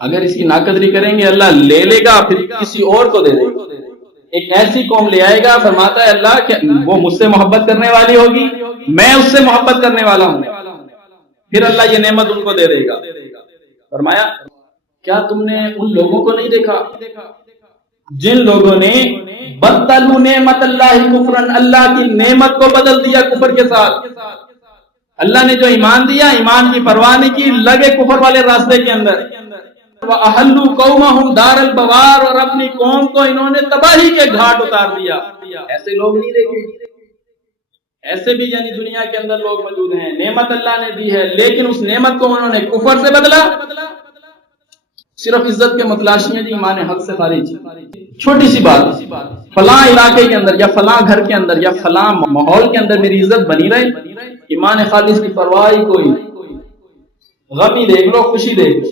अगर इसकी नाकदरी करेंगे अल्लाह ले लेगा, फिर किसी और को दे देगा। एक ऐसी कौम ले आएगा, फरमाता है अल्लाह कि वो मुझसे मोहब्बत करने वाली होगी, मैं उससे मोहब्बत करने वाला हूं, फिर अल्लाह ये नेमत उनको दे देगा। फरमाया क्या तुमने उन लोगों को नहीं देखा जिन लोगों ने बदलू नेमत अल्लाह कुफरन, अल्लाह की नेमत को बदल दिया कुफर के साथ। अल्लाह ने जो ईमान दिया, ईमान की परवाह नहीं की, लगे कुफर वाले रास्ते के अंदर। अहल्लू कौमहुम दारल बवार, और अपनी कौम को इन्होंने तबाही के घाट उतार दिया। ऐसे लोग नहीं देखे, ऐसे भी यानी दुनिया के अंदर लोग मौजूद हैं। नेमत अल्लाह ने दी है, लेकिन उस नेमत को उन्होंने कुफर से बदला। सिर्फ इज्जत के मतलाशियां जी, ईमान हक से खारिज। छोटी सी बात, फलां इलाके के अंदर या फलां घर के अंदर या फलां माहौल के अंदर मेरी इज्जत बनी रहे, ईमान खालिस की परवाह ही कोई। गमी देख लो, खुशी देख लो,